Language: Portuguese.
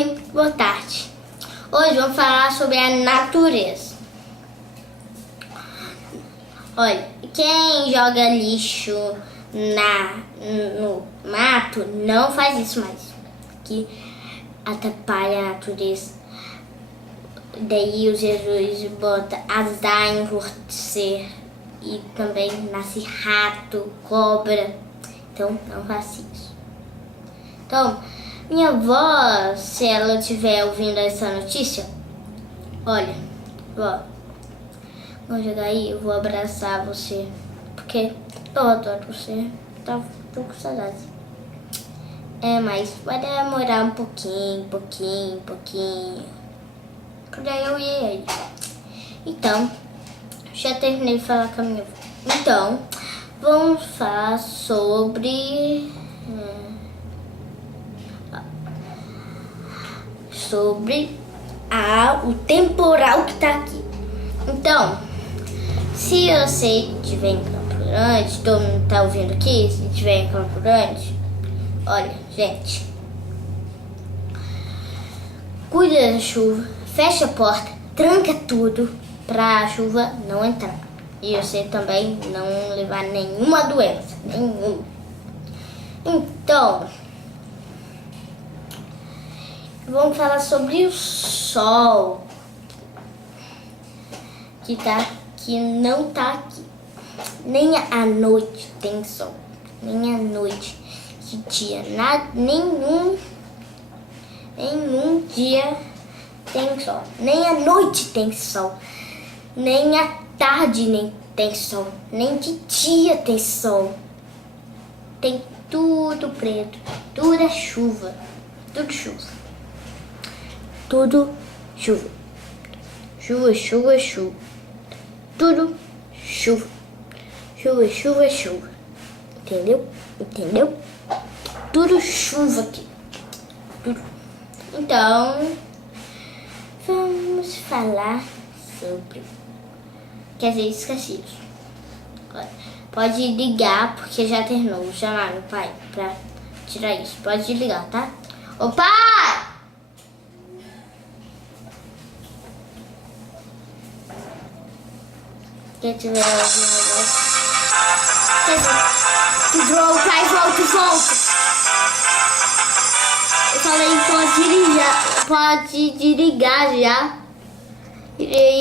Oi, boa tarde. Hoje vamos falar sobre a natureza. Olha, quem joga lixo no mato não faz isso mais, que atrapalha a natureza. Daí o Jesus bota azar em você e também nasce rato, cobra. Então não faça isso. Então, minha avó, se ela estiver ouvindo essa notícia, olha, vó, vou jogar aí, eu vou abraçar você, porque eu adoro você, tô com saudade. Mas vai demorar um pouquinho, pra eu ir aí. Então, já terminei de falar com a minha avó. Então, vamos falar sobre o temporal que tá aqui. Então, se você estiver em Campo Grande, todo mundo tá ouvindo aqui, se estiver em Campo Grande, olha, gente, cuida da chuva, fecha a porta, tranca tudo pra chuva não entrar. E você também não levar nenhuma doença, nenhuma. Então, vamos falar sobre o sol, que não tá aqui. Nem à noite tem sol, nem à noite, que dia, nenhum dia tem sol, nem à noite tem sol, nem à tarde nem tem sol, nem de dia tem sol. Tem tudo preto, tudo é chuva, tudo chuva. Tudo chuva. Chuva. Tudo chuva. Chuva. Entendeu? Tudo chuva aqui. Tudo. Então, vamos falar sobre... Quer dizer, esqueci isso. Pode ligar, porque já terminou. Chamar meu pai pra tirar isso. Pode ligar, tá? Ô pai! Quem tiver ouvindo, volta. Eu falei, pode desligar já. E eu